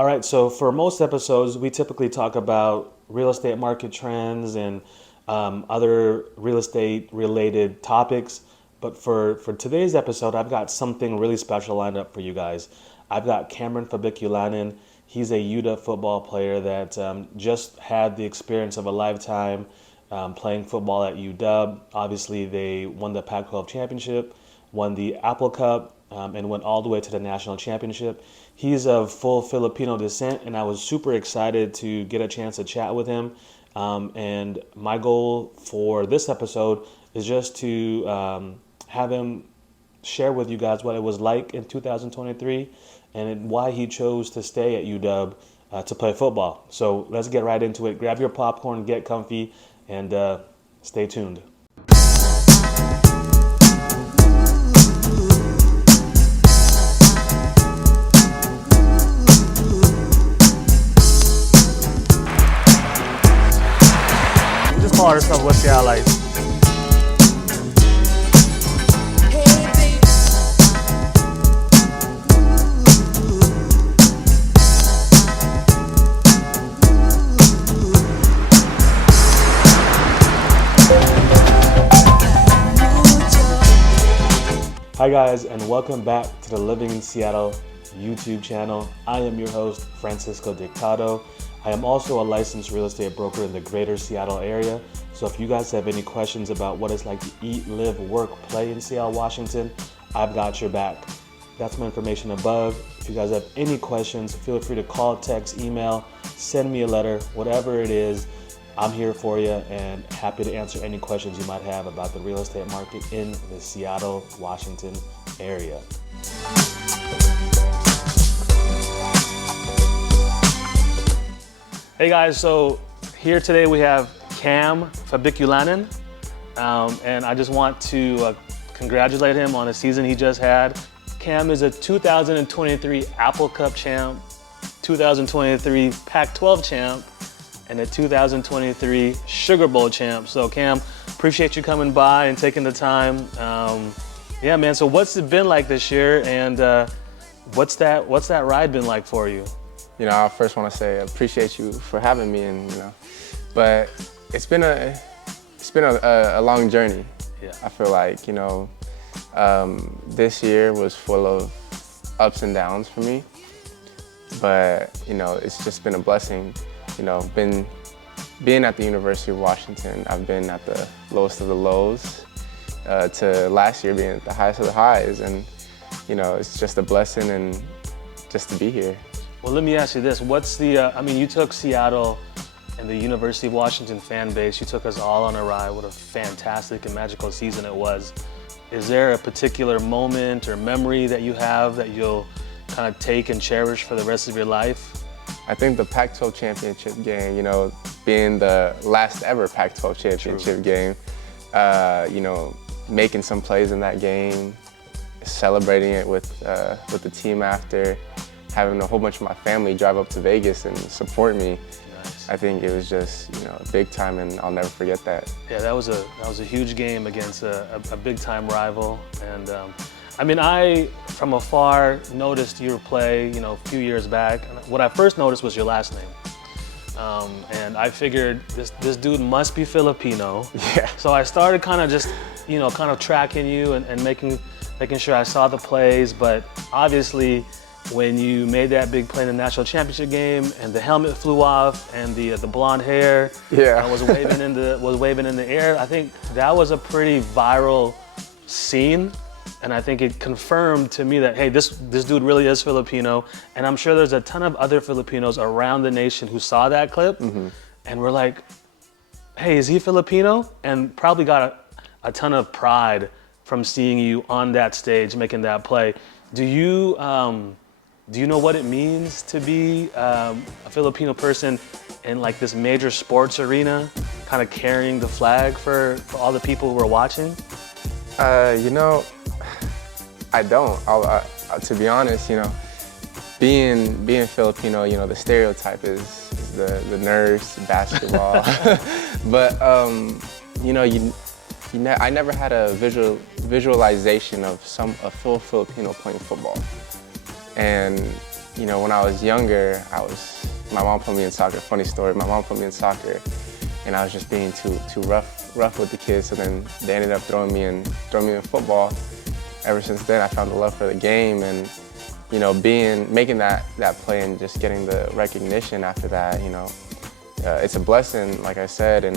All right, so for most episodes, we typically talk about real estate market trends and other real estate related topics. But for today's episode, I've got something really special lined up for you guys. I've got Kamren Fabiculanan. He's a UW football player that just had the experience of a lifetime playing football at UW. Obviously, they won the Pac-12 championship, won the Apple Cup, and went all the way to the national championship. He's of full Filipino descent, and I was super excited to get a chance to chat with him. And my goal for this episode is just to have him share with you guys what it was like in 2023 and why he chose to stay at UW to play football. So let's get right into it. Grab your popcorn, get comfy, and stay tuned. Call herself What's Your Life. Hi guys, and welcome back to the Living in Seattle YouTube channel. I am your host, Francisco Dictado. I am also a licensed real estate broker in the greater Seattle area. So if you guys have any questions about what it's like to eat, live, work, play in Seattle, Washington, I've got your back. That's my information above. If you guys have any questions, feel free to call, text, email, send me a letter, whatever it is. I'm here for you and happy to answer any questions you might have about the real estate market in the Seattle, Washington area. Hey guys, so here today we have Cam Fabiculanan, and I just want to congratulate him on the season he just had. Cam is a 2023 Apple Cup champ, 2023 Pac-12 champ, and a 2023 Sugar Bowl champ. So Cam, appreciate you coming by and taking the time. Yeah, man. So what's it been like this year, and what's that ride been like for you? You know, I first want to say I appreciate you for having me, and but it's been a long journey. Yeah. I feel like this year was full of ups and downs for me, but it's just been a blessing. Being at the University of Washington, I've been at the lowest of the lows to last year being at the highest of the highs, and it's just a blessing and just to be here. Well, let me ask you this. What's the, you took Seattle and the University of Washington fan base, you took us all on a ride. What a fantastic and magical season it was. Is there a particular moment or memory that you have that you'll kind of take and cherish for the rest of your life? I think the Pac-12 championship game, being the last ever Pac-12 championship game, making some plays in that game, celebrating it with the team after, having a whole bunch of my family drive up to Vegas and support me. Nice. I think it was just big time, and I'll never forget that. Yeah, that was a huge game against a big time rival, and I from afar noticed your play a few years back. What I first noticed was your last name, and I figured this dude must be Filipino. Yeah. So I started kind of just kind of tracking you and making sure I saw the plays, but obviously, when you made that big play in the national championship game and the helmet flew off and the blonde hair was waving in the air, I think that was a pretty viral scene, and I think it confirmed to me that, hey, this dude really is Filipino, and I'm sure there's a ton of other Filipinos around the nation who saw that clip and were like, hey, is he Filipino? And probably got a ton of pride from seeing you on that stage making that play. Do you know what it means to be a Filipino person in like this major sports arena, kind of carrying the flag for all the people who are watching? I don't. To be honest, being Filipino, the stereotype is the nurse, basketball, but I never had a visualization of a full Filipino playing football. And when I was younger, my mom put me in soccer. Funny story, my mom put me in soccer, and I was just being too rough with the kids. So then they ended up throwing me in football. Ever since then, I found the love for the game, and making that play and just getting the recognition after that. It's a blessing, like I said, and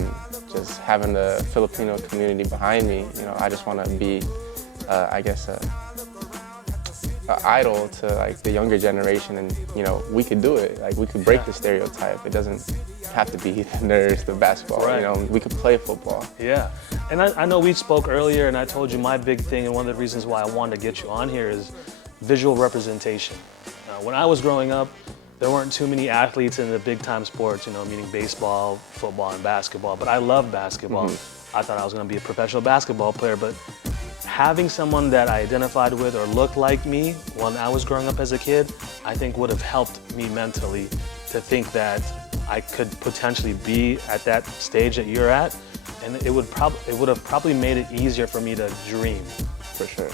just having the Filipino community behind me. I just want to be, I guess, a idol to like the younger generation, and we could do it. Like we could break the stereotype. It doesn't have to be the nerds, the basketball. Right. We could play football. Yeah, and I know we spoke earlier, and I told you my big thing, and one of the reasons why I wanted to get you on here is visual representation. When I was growing up, there weren't too many athletes in the big time sports, meaning baseball, football, and basketball. But I loved basketball. I thought I was going to be a professional basketball player, but having someone that I identified with or looked like me when I was growing up as a kid, I think would have helped me mentally to think that I could potentially be at that stage that you're at, and it would have probably made it easier for me to dream. For sure.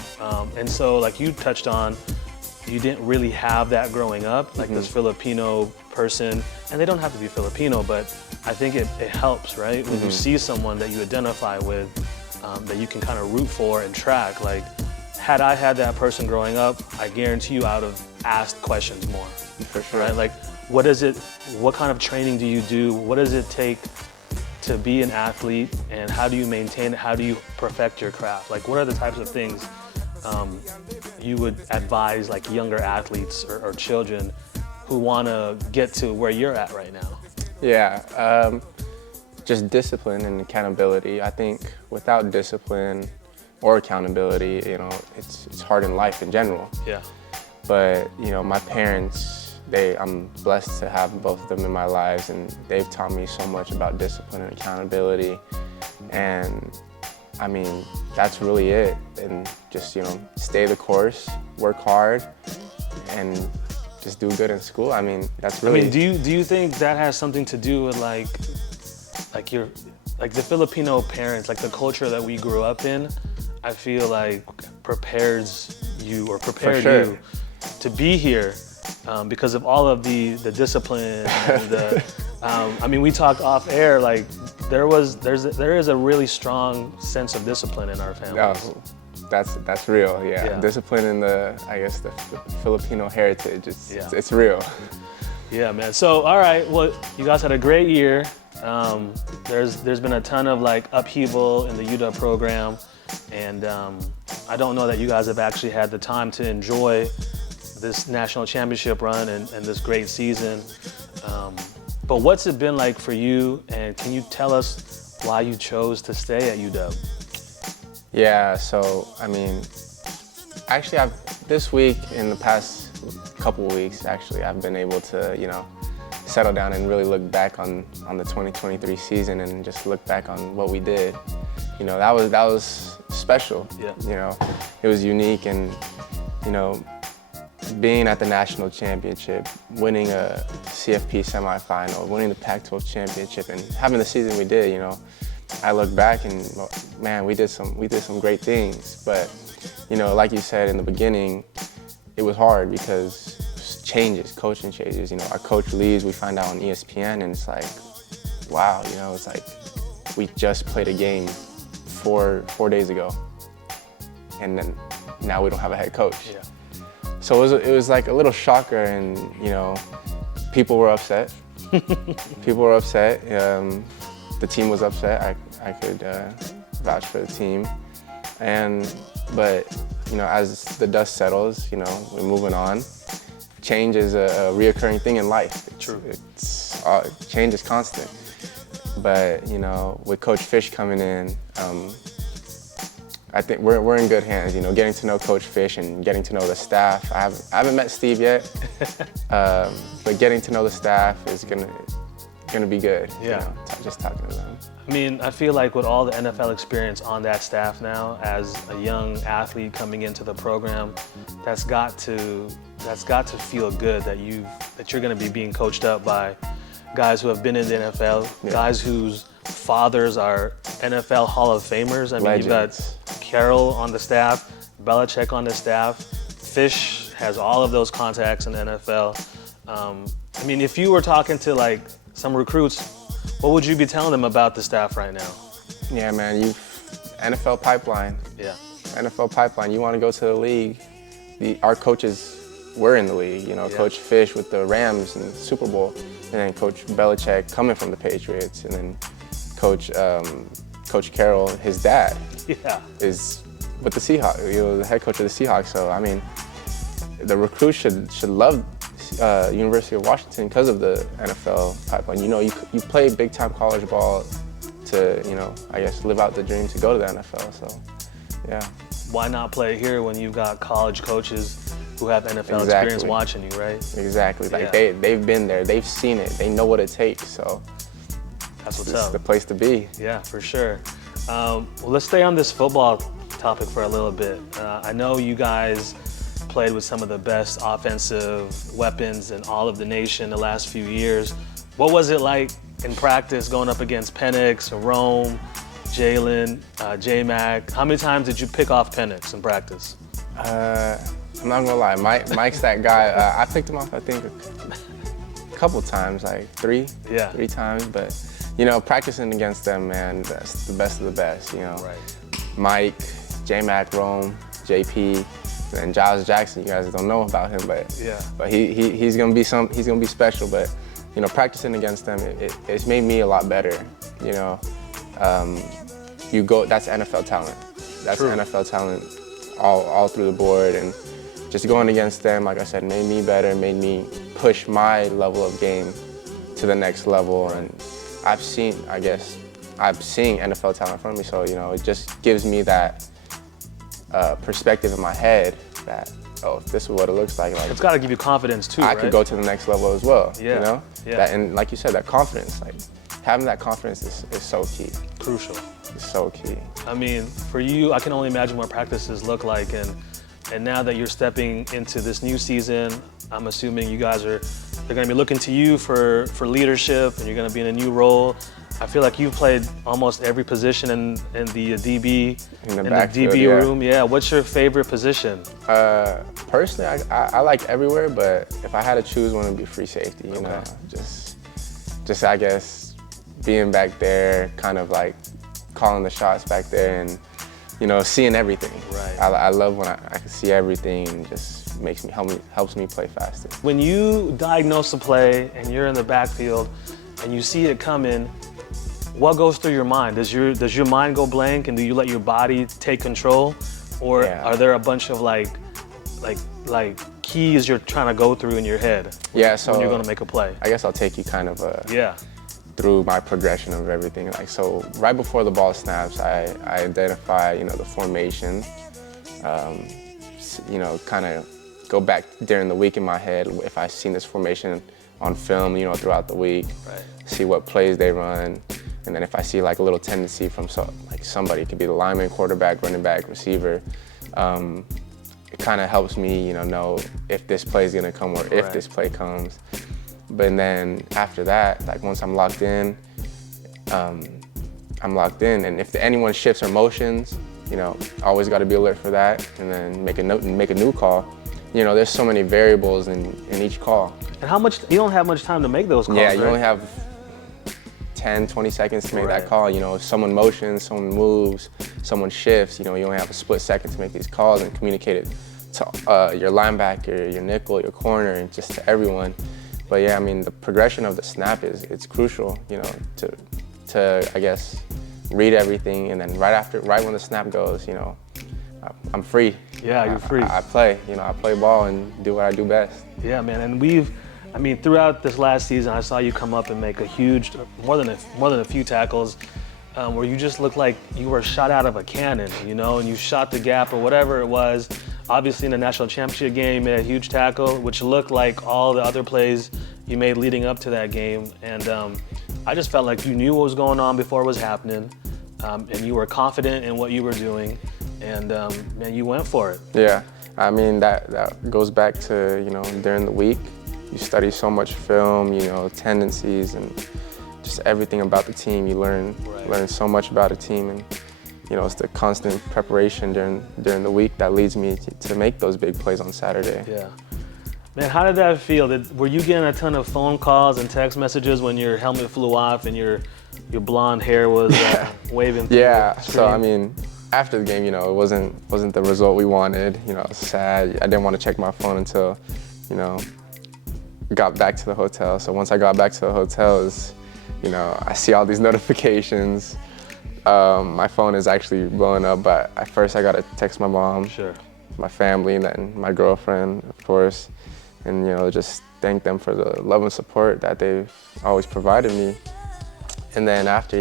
And so, like you touched on, you didn't really have that growing up, like this Filipino person, and they don't have to be Filipino, but I think it helps, right? When you see someone that you identify with, that you can kind of root for and track. Like, had I had that person growing up, I guarantee you I would have asked questions more. For sure. Right? Like, what kind of training do you do? What does it take to be an athlete, and how do you maintain it? How do you perfect your craft? Like, what are the types of things you would advise like younger athletes or children who want to get to where you're at right now? Yeah, just discipline and accountability. I think without discipline or accountability, it's hard in life in general. Yeah. But my parents, I'm blessed to have both of them in my lives, and they've taught me so much about discipline and accountability. And I mean, that's really it. And just, stay the course, work hard, and just do good in school. I mean, that's really... do you think that has something to do with like the Filipino parents, like the culture that we grew up in, I feel like prepares you or prepared you to be here because of all of the discipline and the, we talked off air, like there is a really strong sense of discipline in our families. Oh, that's real, yeah. Discipline in the Filipino heritage, it's real. Yeah, man. So, all right, well, you guys had a great year. There's been a ton of like upheaval in the UW program, and I don't know that you guys have actually had the time to enjoy this national championship run and this great season. But what's it been like for you, and can you tell us why you chose to stay at UW? Yeah, so actually this week, in the past couple weeks, actually, I've been able to, settle down and really look back on the 2023 season and just look back on what we did. That was special. Yeah. It was unique, and being at the national championship, winning a CFP semifinal, winning the Pac-12 championship, and having the season we did, I look back and, man, we did some great things. But, like you said in the beginning, it was hard because coaching changes. Our coach leaves, we find out on ESPN, and it's like, wow, it's like we just played a game 4 days ago, and then now we don't have a head coach. Yeah. So it was like a little shocker, and people were upset. People were upset. The team was upset. I could vouch for the team, but as the dust settles, we're moving on. Change is a reoccurring thing in life. True. Change is constant. But with Coach Fish coming in, I think we're in good hands. Getting to know Coach Fish and getting to know the staff. I haven't met Steve yet, but getting to know the staff is gonna be good. Yeah. Just talking to them. I feel like with all the NFL experience on that staff now, as a young athlete coming into the program, that's got to feel good that you're going to be being coached up by guys who have been in the NFL, guys whose fathers are NFL Hall of Famers. Legends. You've got Carroll on the staff, Belichick on the staff. Fish has all of those contacts in the NFL. I mean, if you were talking to like some recruits, what would you be telling them about the staff right now? Yeah, man, NFL pipeline. Yeah. NFL pipeline. You want to go to the league. Our coaches were in the league. You know, Yeah. Coach Fish with the Rams in the Super Bowl, and then Coach Belichick coming from the Patriots, and then Coach Carroll, his dad, Yeah. is with the Seahawks. You know, the head coach of the Seahawks. So I mean, the recruits should love University of Washington because of the NFL pipeline. You know, you play big time college ball to, you know, I guess live out the dream to go to the NFL. So, yeah. Why not play here when you've got college coaches who have NFL Exactly. experience watching you, right? Exactly. Like Yeah. they've been there, they've seen it, they know what it takes. So That's what's it's up. the place to be. Yeah, for sure. Well, let's stay on this football topic for a little bit. I know you guys played with some of the best offensive weapons in all of the nation the last few years. What was it like in practice going up against Penix, Rome, Jalen, J-Mac? How many times did you pick off Penix in practice? I'm not gonna lie, Mike's that guy. I picked him off, I think, a couple times, like three times. But you know, practicing against them, man, that's the best of the best. You know, Right. Mike, J-Mac, Rome, JP, and Giles Jackson. You guys don't know about him, but Yeah. but he's gonna be special. But you know, practicing against them, it's made me a lot better. You know, that's NFL talent. That's True. NFL talent all through the board, and just going against them, like I said, made me better, made me push my level of game to the next level. And I've seen NFL talent in front of me, so you know, it just gives me that perspective in my head that, oh, this is what it looks like. It's got to give you confidence too, I right? could go to the next level as well. Yeah, You know? yeah. And like you said, that confidence, like having that confidence is so key. Crucial. It's so key. I mean, for you, I can only imagine what practices look like, and now that you're stepping into this new season, I'm assuming they're going to be looking to you for leadership, and you're going to be in a new role. I feel like you've played almost every position in the DB, In the the backfield, DB yeah. room. Yeah. What's your favorite position? Personally, I like everywhere, but if I had to choose one, it'd be free safety. You know, just I guess being back there, kind of like calling the shots back there, and you know, seeing everything. Right. I love when I can see everything, and just helps me play faster. When you diagnose a play and you're in the backfield and you see it coming, what goes through your mind? Does your mind go blank, and do you let your body take control, or Yeah. are there a bunch of like keys you're trying to go through in your head Yeah, so when you're gonna make a play? I guess I'll take you kind of Yeah. through my progression of everything. Like, so right before the ball snaps, I identify, you know, the formation, you know, kind of go back during the week in my head if I've seen this formation on film, you know, throughout the week, Right. see what plays they run, and then if I see like a little tendency from somebody, it could be the lineman, quarterback, running back, receiver, it kind of helps me, you know if this play is gonna come or if Right. this play comes. But then after that, like once I'm locked in, and if anyone shifts or motions, you know, always got to be alert for that, and then make a new call. You know, there's so many variables in each call. And you don't have much time to make those calls, Yeah, you right? only have 10, 20 seconds to make Right. that call. You know, if someone motions, someone moves, someone shifts, you know, you only have a split second to make these calls and communicate it to your linebacker, your nickel, your corner, and just to everyone. But yeah, I mean, the progression of the snap it's crucial, you know, to I guess read everything, and then right when the snap goes, you know, I'm free. Yeah, you're free. I play, you know, I play ball and do what I do best. Yeah, man, and throughout this last season, I saw you come up and make a huge, more than a few tackles, where you just looked like you were shot out of a cannon, you know, and you shot the gap or whatever it was. Obviously, in the national championship game, you made a huge tackle, which looked like all the other plays you made leading up to that game. And I just felt like you knew what was going on before it was happening, and you were confident in what you were doing, and man, you went for it. Yeah, I mean, that goes back to, you know, during the week, you study so much film, you know, tendencies and just everything about the team. You learn Right. so much about a team, and it's the constant preparation during the week that leads me to make those big plays on Saturday. Yeah. Man, how did that feel? Were you getting a ton of phone calls and text messages when your helmet flew off and your blonde hair was waving through Yeah, the so I screen? mean, after the game, it wasn't the result we wanted. I was sad. I didn't want to check my phone until, got back to the hotel. So once I got back to the hotel, I see all these notifications. My phone is actually blowing up, but at first I got to text my mom, Sure. my family, and then my girlfriend, of course, and just thank them for the love and support that they've always provided me. And then after,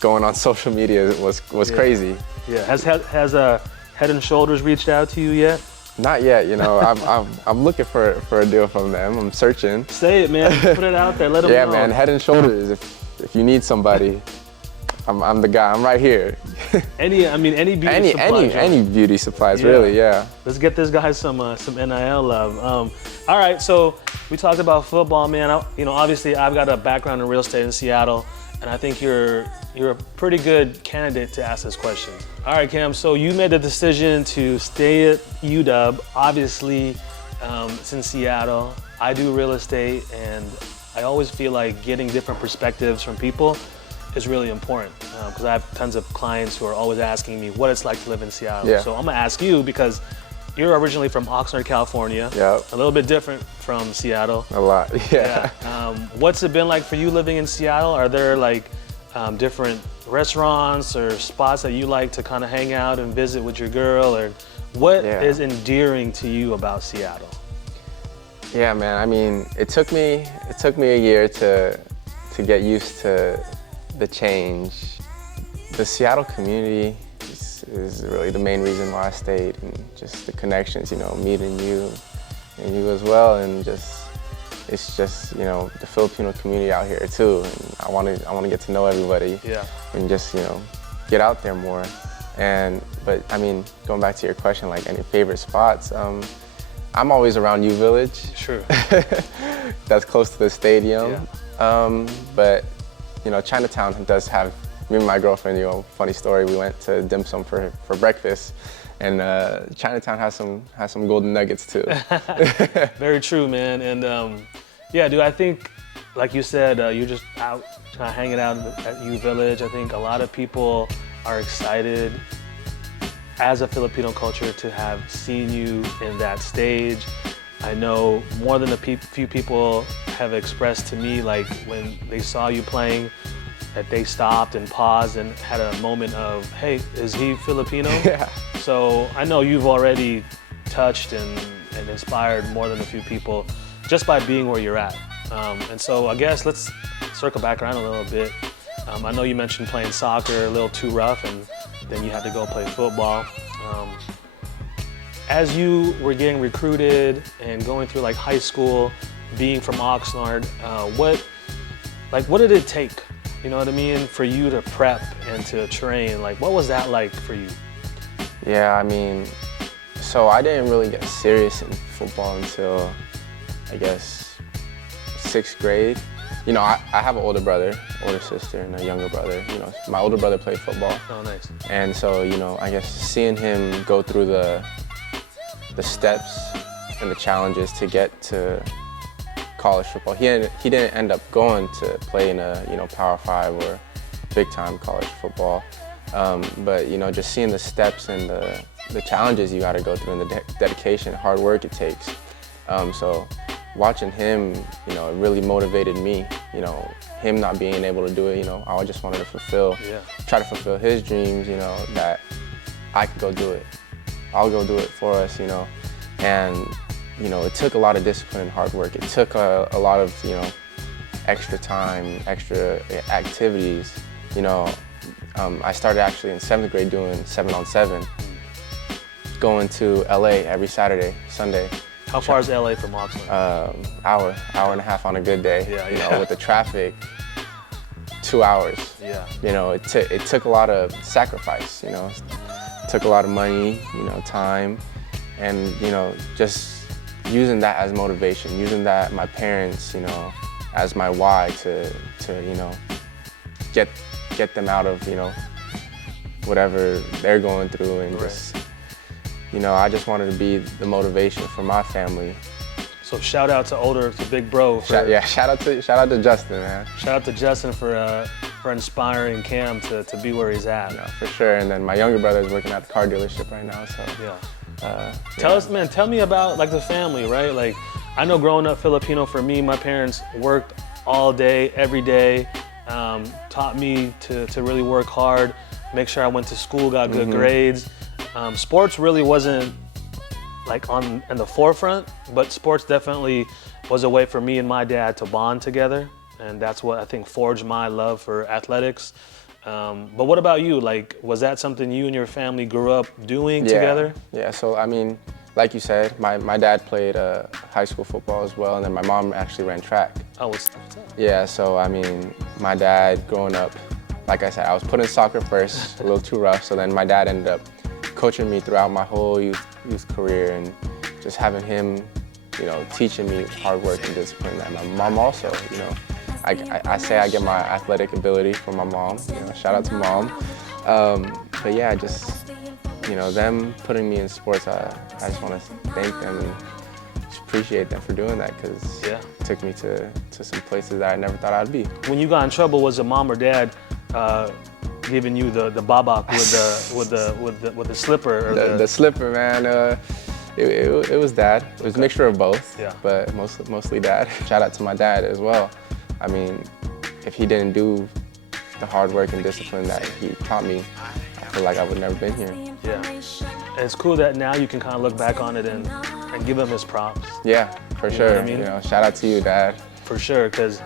going on social media was crazy. Yeah. Has Head and Shoulders reached out to you yet? Not yet, I'm looking for a deal from them. I'm searching. Say it, man. Put it out there. Let them know. Yeah, man. Head and Shoulders. If you need somebody, I'm the guy. I'm right here. Any beauty supplies. Any beauty supplies, really. Yeah. Let's get this guy some NIL love. All right, so we talked about football, man. Obviously I've got a background in real estate in Seattle, and I think you're a pretty good candidate to ask this question. All right, Cam. So you made the decision to stay at UW. Obviously, it's in Seattle. I do real estate, and I always feel like getting different perspectives from people is really important, because I have tons of clients who are always asking me what it's like to live in Seattle. Yeah. So I'm gonna ask you, because you're originally from Oxnard, California. Yep. A little bit different from Seattle. A lot. Yeah. What's it been like for you living in Seattle? Are there different restaurants or spots that you like to kind of hang out and visit with your girl, or what is endearing to you about Seattle? Yeah, man. I mean, it took me a year to get used to the change. The Seattle community is really the main reason why I stayed, and just the connections, meeting you and you as well, and it's just the Filipino community out here too, and I want to get to know everybody. Yeah. And just get out there more. But I mean, going back to your question, like any favorite spots, I'm always around U Village. Sure. That's close to the stadium. Yeah. But Chinatown does have, me and my girlfriend, funny story, we went to dim sum for breakfast, and Chinatown has some golden nuggets too. Very true, man. And yeah, dude, I think, like you said, you're just out kind of hanging out at U Village. I think a lot of people are excited as a Filipino culture to have seen you in that stage. I know more than few people have expressed to me, like when they saw you playing, that they stopped and paused and had a moment of, hey, is he Filipino? Yeah. So I know you've already touched and inspired more than a few people just by being where you're at. And so I guess let's circle back around a little bit. I know you mentioned playing soccer, a little too rough, and then you had to go play football. As you were getting recruited and going through like high school, being from Oxnard, what did it take? You know what I mean? For you to prep and to train, like what was that like for you? Yeah, I mean, so I didn't really get serious in football until, I guess, 6th grade. I have an older brother, older sister, and a younger brother. My older brother played football. Oh, nice. And so, I guess seeing him go through the steps and the challenges to get to college football. He didn't end up going to play in a Power 5 or big time college football. But just seeing the steps and the challenges you got to go through, and the dedication, hard work it takes. So watching him, it really motivated me. Him not being able to do it, I just wanted to try to fulfill his dreams. That I could go do it. I'll go do it for us. And it took a lot of discipline and hard work. It took a lot of extra time, extra activities. I started actually in 7th grade doing 7-on-7, going to LA every Saturday, Sunday. How far is LA from Oxnard? Hour and a half on a good day. Yeah. With the traffic, 2 hours. Yeah. It took a lot of sacrifice. It took a lot of money, time, and just using that as motivation, using that my parents, as my why to get them out of whatever they're going through, and just, you know, I just wanted to be the motivation for my family. So shout out to big bro. Shout out to Justin, man. Shout out to Justin for inspiring Cam to be where he's at. No, for sure. And then my younger brother is working at the car dealership right now, so. Yeah. Tell me about like the family, right? Like, I know growing up Filipino, for me, my parents worked all day, every day, taught me to really work hard, make sure I went to school, got good grades. Sports really wasn't like in the forefront, but sports definitely was a way for me and my dad to bond together, and that's what I think forged my love for athletics. But what about you? Like, was that something you and your family grew up doing together? Yeah, so I mean, like you said, my dad played high school football as well, and then my mom actually ran track. Oh, what's up? Yeah, so I mean, my dad growing up, like I said, I was put in soccer first, a little too rough, so then my dad ended up coaching me throughout my whole youth career, and just having him, you know, teaching me hard work and discipline. And my mom also, you know, I say I get my athletic ability from my mom, you know, shout out to Mom. But yeah, just, you know, them putting me in sports, I just want to thank them and just appreciate them for doing that, because it took me to some places that I never thought I'd be. When you got in trouble, was it mom or dad giving you the babak with the slipper? Or the slipper, man. It was dad. It was a mixture of both, but mostly dad. Shout out to my dad as well. I mean, if he didn't do the hard work and discipline that he taught me, I feel like I would never been here. Yeah, and it's cool that now you can kind of look back on it and give him his props. Yeah, for sure. Know what I mean? You know, shout out to you, Dad. For sure, because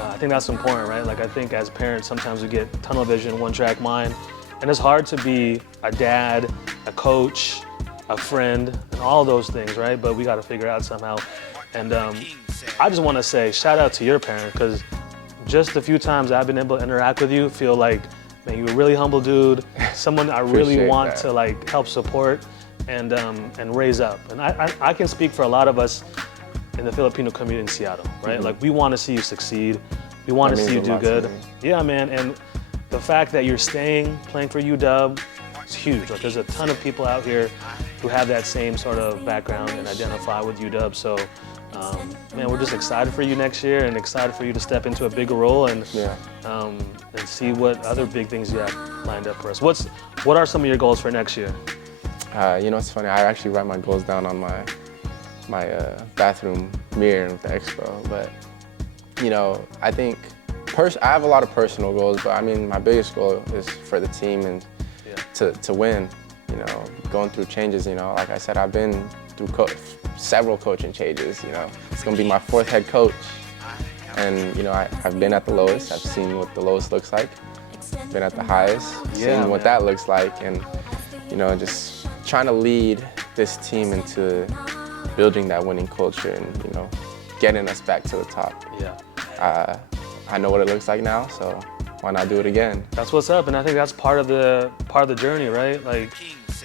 I think that's important, right? Like, I think as parents, sometimes we get tunnel vision, one-track mind, and it's hard to be a dad, a coach, a friend, and all those things, right? But we got to figure it out somehow. And I just want to say shout out to your parent, because just the few times I've been able to interact with you, feel like, man, you're a really humble dude, someone I really want to like help support and raise up. And I can speak for a lot of us in the Filipino community in Seattle, right? Like, we want to see you succeed. We want to see you do good. Yeah, man. And the fact that you're playing for UW, it's huge. Like, there's a ton of people out here who have that same sort of background and identify with UW. So, man, we're just excited for you next year and excited for you to step into a bigger role and see what other big things you have lined up for us. What are some of your goals for next year? You know, it's funny. I actually write my goals down on my bathroom mirror with the expo. But, you know, I think I have a lot of personal goals, but I mean, my biggest goal is for the team and to win. You know, going through changes. You know, like I said, I've been through several coaching changes. You know, it's gonna be my 4th head coach, and you know, I've been at the lowest. I've seen what the lowest looks like. Been at the highest, seen what that looks like, and you know, just trying to lead this team into building that winning culture and, you know, getting us back to the top. Yeah. I know what it looks like now, so why not do it again? That's what's up, and I think that's part of the journey, right? Like,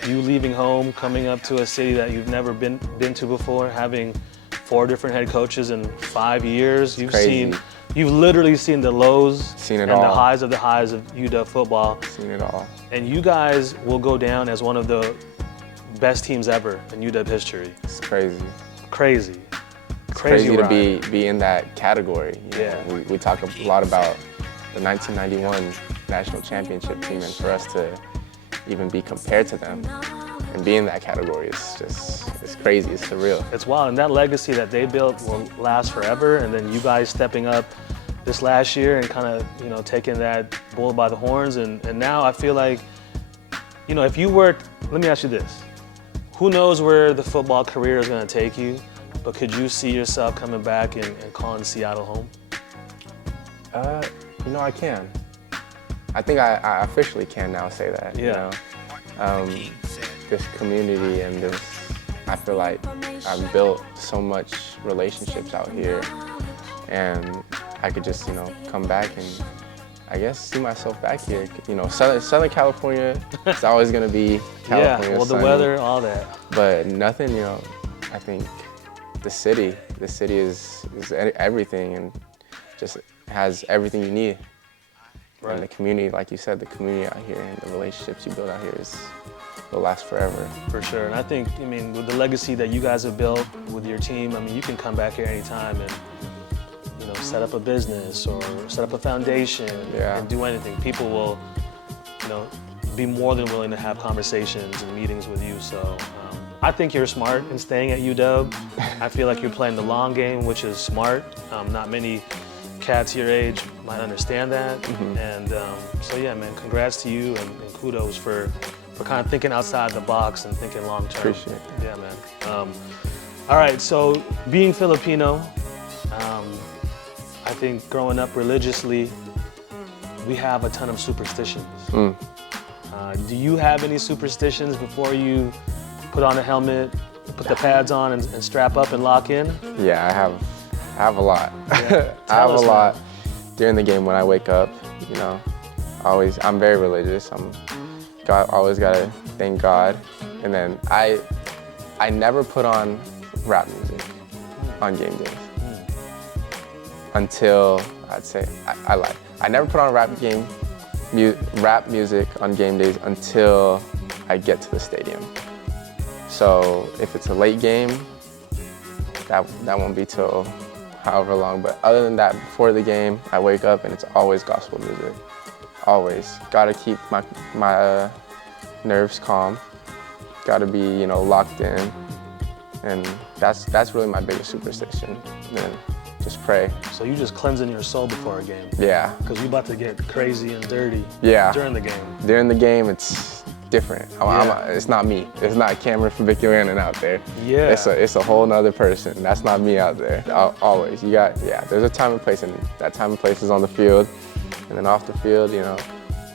you leaving home, coming up to a city that you've never been to before, having 4 different head coaches in 5 years. You've literally seen the lows and the highs of UW football. Seen it all. And you guys will go down as one of the best teams ever in UW history. It's crazy. Crazy. It's crazy to be in that category. You know, we talk a lot about the 1991 national championship team, and for us to even be compared to them and be in that category it's crazy, it's surreal. It's wild, and that legacy that they built will last forever, and then you guys stepping up this last year and kind of, you know, taking that bull by the horns, and now I feel like, you know, if you were, let me ask you this, who knows where the football career is going to take you, but could you see yourself coming back and calling Seattle home? You know, I can. I think I officially can now say that. Yeah. You know? This community and this, I feel like I've built so much relationships out here, and I could just, you know, come back and I guess see myself back here. You know, Southern California, it's always gonna be California. Yeah, well, the sunny, weather, all that. But nothing, you know, I think the city is everything and just has everything you need. Right. And the community, like you said, the community out here and the relationships you build out here will last forever. For sure. And I think, I mean, with the legacy that you guys have built with your team, I mean, you can come back here anytime and, you know, set up a business or set up a foundation and do anything. People will, you know, be more than willing to have conversations and meetings with you. So I think you're smart in staying at UW. I feel like you're playing the long game, which is smart. Not many cats your age might understand that. And so yeah, man, congrats to you and kudos for kind of thinking outside the box and thinking long term. Appreciate it. Yeah, man. All right, so being Filipino, I think growing up religiously, we have a ton of superstitions. Do you have any superstitions before you put on a helmet, put the pads on and strap up and lock in? Yeah, I have a lot. Yeah. I have a Tell us, lot man. during the game when I wake up, you know. I'm very religious. Always gotta thank God. And then I never put on rap music on game days. Until, I'd say, I lied. I never put on rap music on game days until I get to the stadium. So if it's a late game, that won't be till however long. But other than that, before the game, I wake up and it's always gospel music. Always. Gotta keep my nerves calm. Gotta be, you know, locked in. And that's really my biggest superstition. And then just pray. So you just cleansing your soul before a game. Yeah. Because you're about to get crazy and dirty during the game. During the game, it's different. It's not me. It's not Kamren Fabiculanan out there. Yeah. It's a whole nother person. That's not me out there. Always. There's a time and place, and that time and place is on the field. And then off the field, you know,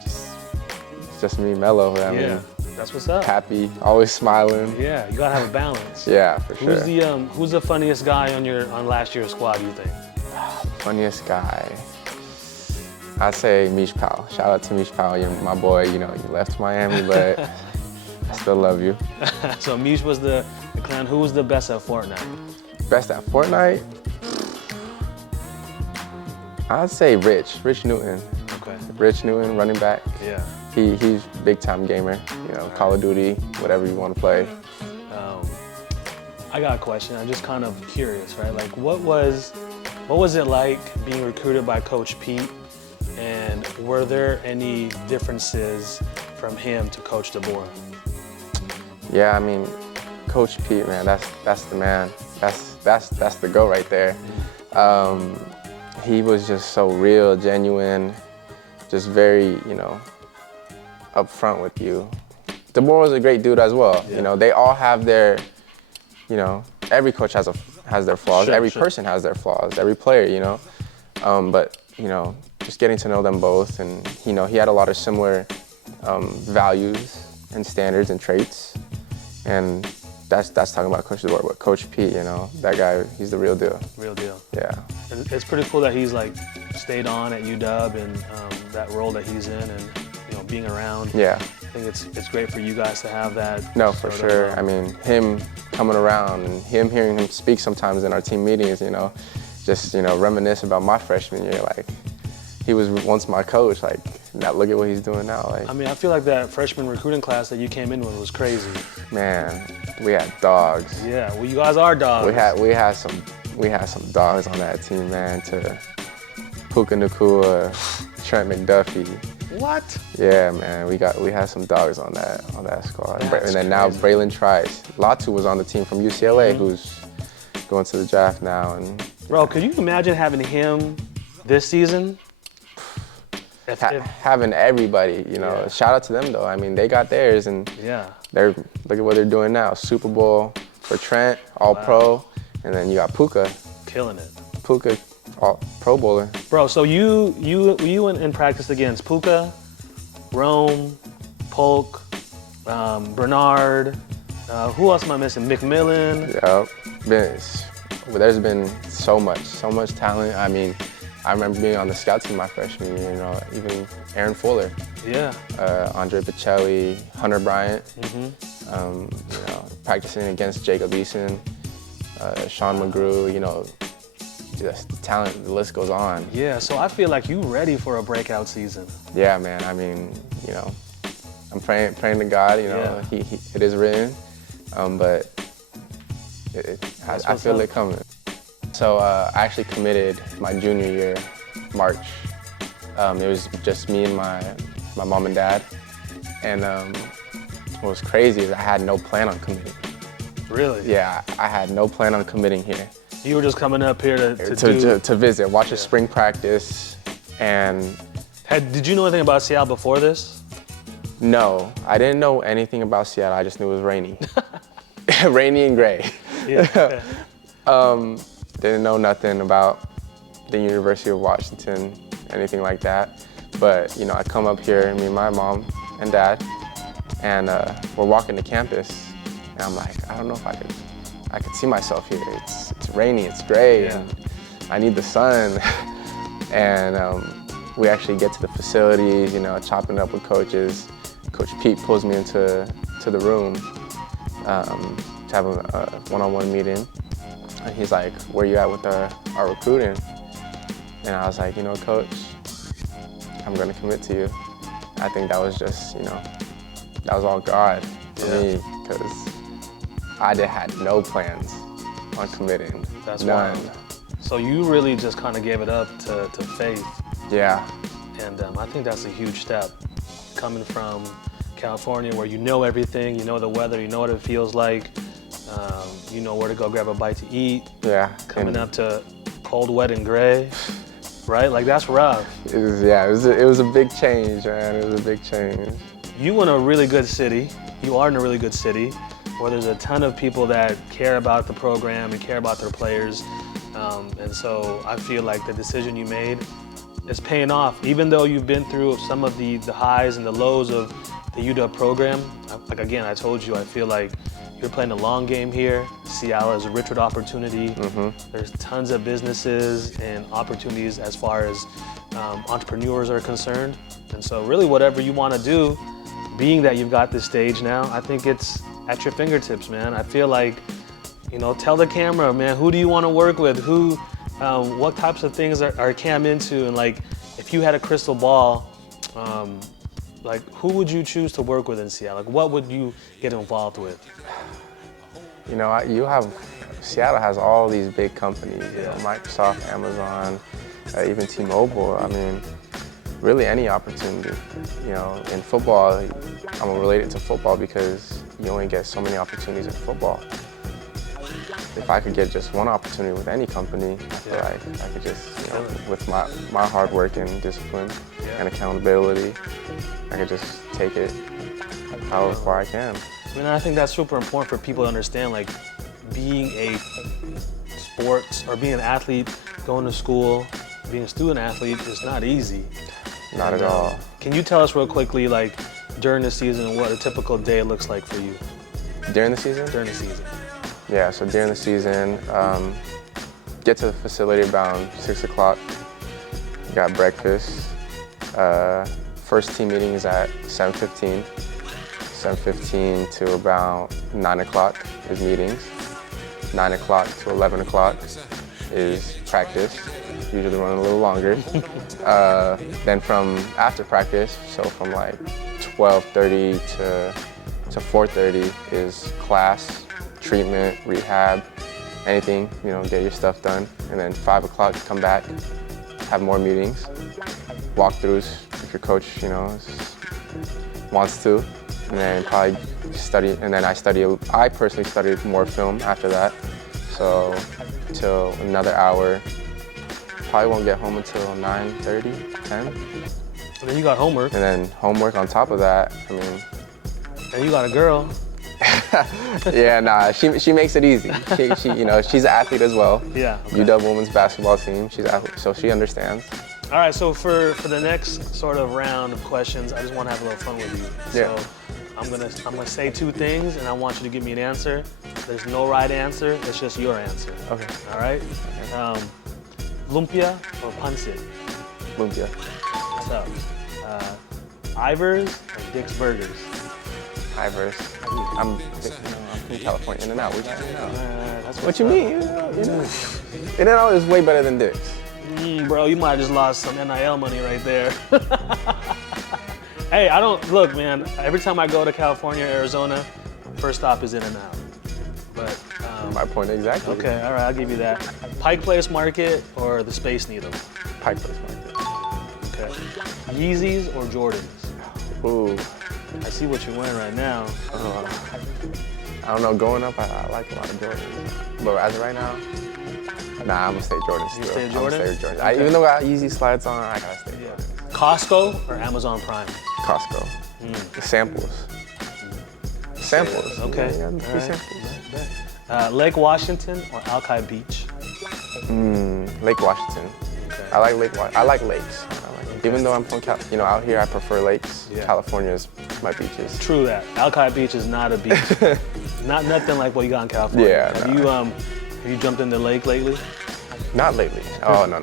it's just me mellow. I mean, that's what's up. happy, always smiling. Yeah, you gotta have a balance. Yeah, for sure. Who's the funniest guy on last year's squad, you think? Funniest guy. I'd say Mish Powell. Shout out to Mish Powell. You're my boy. You know, you left Miami, but I still love you. So Mish was the clown. Who was the best at Fortnite? Best at Fortnite? I'd say Rich Newton. Okay. Rich Newton, running back. Yeah. He's big time gamer. You know, Call of Duty, whatever you want to play. I got a question. I'm just kind of curious, right? Like, what was it like being recruited by Coach Pete? And were there any differences from him to Coach DeBoer? Yeah, I mean, Coach Pete, man, that's the man. That's the go right there. He was just so real, genuine, just very, you know, upfront with you. DeBoer was a great dude as well. Yeah. You know, they all have their, you know, every coach has their flaws. Sure, every sure. person has their flaws. Every player, you know. But you know, just getting to know them both, and you know, he had a lot of similar values and standards and traits, and that's talking about Coach DeBoer. But Coach Pete, you know, that guy, he's the real deal. Real deal. Yeah. And it's pretty cool that he's like stayed on at UW and that role that he's in, and you know, being around. Yeah. I think it's great for you guys to have that. No, for sort sure. of, I mean, him coming around and hearing him speak sometimes in our team meetings, you know, just, you know, reminisce about my freshman year. Like, he was once my coach. Like, now look at what he's doing now. Like, I mean, I feel like that freshman recruiting class that you came in with was crazy. man, we had dogs. Yeah, well, you guys are dogs. We had some dogs on that team, man. To Puka Nakua, Trent McDuffie. What? Yeah, man, we had some dogs on that squad. That's and then now crazy. Braylon Trice. Latu was on the team from UCLA, who's going to the draft now. And Bro, could you imagine having him this season? If, having everybody, you know. Yeah. Shout out to them though. I mean, they got theirs, and yeah. look at what they're doing now. Super Bowl for Trent, All Pro, and then you got Puka. Killing it. Puka, all Pro Bowler. Bro, so you went and practiced against Puka, Rome, Polk, Bernard. Who else am I missing? McMillan. Yep. There's been so much talent. I mean, I remember being on the scout team my freshman year, you know, even Aaron Fuller, Yeah. Andre Bocelli, Hunter Bryant, you know, practicing against Jacob Eason, Sean McGrew, you know, just the talent, the list goes on. Yeah, so I feel like you ready for a breakout season. Yeah, man. I mean, I'm praying to God. He it is written, but I feel it coming. So I actually committed my junior year, March. It was just me and my mom and dad, and what was crazy is I had no plan on committing. Really? Yeah, I had no plan on committing here. You were just coming up here to visit, watch a spring practice, and did you know anything about Seattle before this? no, I didn't know anything about Seattle. I just knew it was rainy, rainy and gray. Yeah. Didn't know nothing about the University of Washington, anything like that. But I come up here, me and my mom and dad, and we're walking to campus, and I'm like, I don't know if I could see myself here. It's rainy, it's gray, and I need the sun. And we actually get to the facilities, chopping it up with coaches. Coach Pete pulls me into the room to have a one-on-one meeting. And he's like, where you at with our recruiting? And I was like, Coach, I'm gonna commit to you. I think that was just, that was all God for me, because I had no plans on committing. That's none. wild. So you really just kind of gave it up to faith. Yeah. And I think that's a huge step. Coming from California, where you know everything, you know the weather, you know what it feels like, you know where to go grab a bite to eat. Yeah. Coming up to cold, wet, and gray, right? Like, that's rough. It was a big change, man. It was a big change. You in a really good city. You are in a really good city where there's a ton of people that care about the program and care about their players. And so I feel like the decision you made is paying off. Even though you've been through some of the highs and the lows of the UW program, like, again, I told you, I feel like you're playing a long game here. Seattle is rich with opportunity. Mm-hmm. There's tons of businesses and opportunities as far as entrepreneurs are concerned. And so really whatever you want to do, being that you've got this stage now, I think it's at your fingertips, man. I feel like, tell the camera, man, who do you want to work with? What types of things are Cam into? And like, if you had a crystal ball, like, who would you choose to work with in Seattle? Like, what would you get involved with? Seattle has all these big companies, Microsoft, Amazon, even T-Mobile. I mean, really any opportunity. In football, I'm related to football because you only get so many opportunities in football. If I could get just one opportunity with any company, I feel like I could just, with my hard work and discipline and accountability, I could just take it however far I can. I mean, I think that's super important for people to understand, like, being a sports or being an athlete, going to school, being a student athlete is not easy. Not at all. Can you tell us real quickly, like, during the season, what a typical day looks like for you? During the season? During the season. Yeah, so during the season, get to the facility around 6 o'clock, got breakfast. First team meeting is at 7:15. 7:15 to about 9 o'clock is meetings. 9 o'clock to 11 o'clock is practice, usually running a little longer. Then from after practice, so from like 12:30 to 4:30 is class, treatment, rehab, anything, get your stuff done. And then 5 o'clock, come back, have more meetings, walkthroughs if your coach, wants to. And then probably study, and then I personally studied more film after that. So till another hour, probably won't get home until 9:30, 10. And then you got homework. And then homework on top of that, And you got a girl. Yeah, nah, she makes it easy. She's an athlete as well. Yeah. Okay. UW women's basketball team, she's an athlete, so she understands. All right, so for the next sort of round of questions, I just want to have a little fun with you. Yeah. So I'm gonna say two things, and I want you to give me an answer. There's no right answer. It's just your answer. Okay. All right. Lumpia or pancit? Lumpia. What's up? Ivers or Dick's Burgers? Ivers. I'm in California. In and out. We got in and out. That's What you mean? In and out is way better than Dick's. Bro, you might have just lost some NIL money right there. Hey, I don't, look, man, every time I go to California, Arizona, first stop is In-N-Out. But, My point exactly. okay, all right, I'll give you that. Pike Place Market or the Space Needle? Pike Place Market. Okay. Yeezys or Jordans? Ooh. I see what you're wearing right now. I don't know, growing up, I like a lot of Jordans. But as of right now, nah, I'm gonna stay Jordans still. You stay I'm Jordan? gonna stay Jordans. Okay. Even though I got Yeezy slides on, I gotta stay Jordans. Costco or Amazon Prime? Costco. The samples. Samples. Okay. Yeah, All free right. samples. Lake Washington or Alki Beach? Lake Washington. Okay. I like lakes. Even though I'm from out here, I prefer lakes. Yeah. California is my beaches. True that. Alki Beach is not a beach. Nothing like what you got in California. Yeah, Have you jumped in the lake lately? Not lately. Oh, no.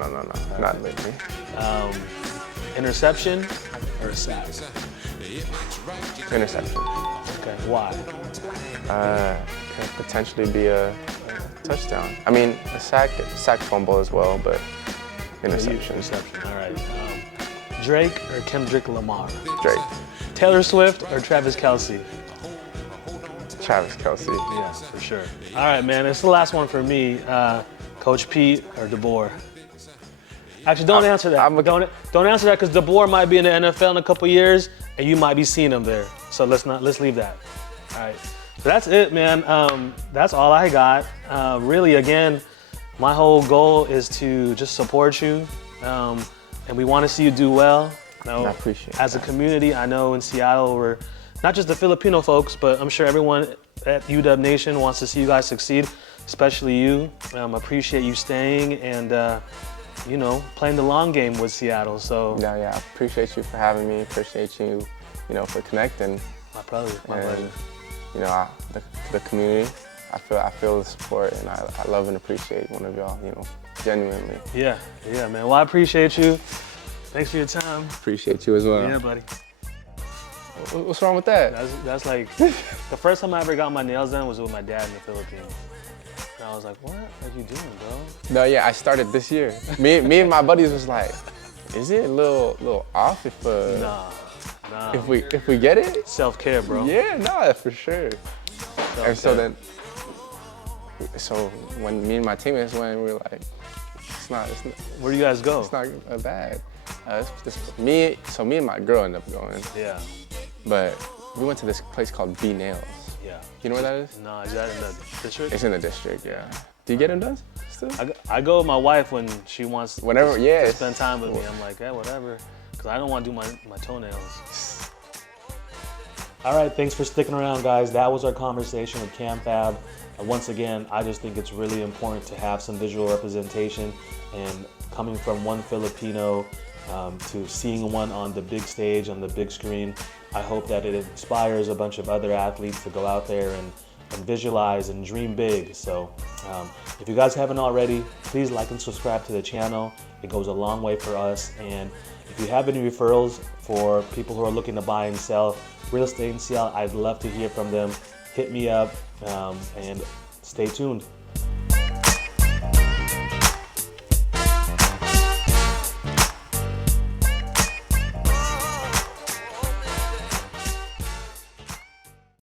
Not lately. Interception or a sack? Interception. Okay. Why? Could potentially be a touchdown. I mean, a sack fumble as well, but interception. Interception. All right. Drake or Kendrick Lamar? Drake. Taylor Swift or Travis Kelce? Travis Kelce. Yeah, for sure. All right, man. It's the last one for me. Coach Pete or DeBoer? Actually, don't answer that. Don't answer that because DeBoer might be in the NFL in a couple years, and you might be seeing him there. So let's leave that. All right. So that's it, man. That's all I got. Really, again, my whole goal is to just support you, and we want to see you do well. I appreciate As a that. community, I know in Seattle, we're not just the Filipino folks, but I'm sure everyone at UW Nation wants to see you guys succeed, especially you. Appreciate you staying and, playing the long game with Seattle. So Yeah. I appreciate you for having me. Appreciate you, for connecting. my pleasure. The community. I feel the support, and I love and appreciate one of y'all. Genuinely. Yeah, man. Well, I appreciate you. Thanks for your time. Appreciate you as well. Yeah, buddy. What's wrong with that? That's like the first time I ever got my nails done was with my dad in the Philippines. And I was like, what are you doing, bro? No, yeah, I started this year. Me and my buddies was like, is it a little off if Nah. if we get it? Self-care, bro. Yeah, nah, for sure. And so Self-care. when me and my teammates went, we were like, it's not Where do you guys go? it's not bad. Me and my girl ended up going, Yeah. but we went to this place called B Nails. Yeah. You know where that is? No, is that in the district? It's in the district, yeah. Do you get them done still? I go with my wife when she wants Whenever, to yeah. spend time with me. I'm like, yeah, whatever. Because I don't want to do my toenails. All right, thanks for sticking around, guys. That was our conversation with Cam Fab. Once again, I just think it's really important to have some visual representation, and coming from one Filipino to seeing one on the big stage, on the big screen, I hope that it inspires a bunch of other athletes to go out there and visualize and dream big. So if you guys haven't already, please like and subscribe to the channel. It goes a long way for us. And if you have any referrals for people who are looking to buy and sell real estate in Seattle, I'd love to hear from them. Hit me up and stay tuned.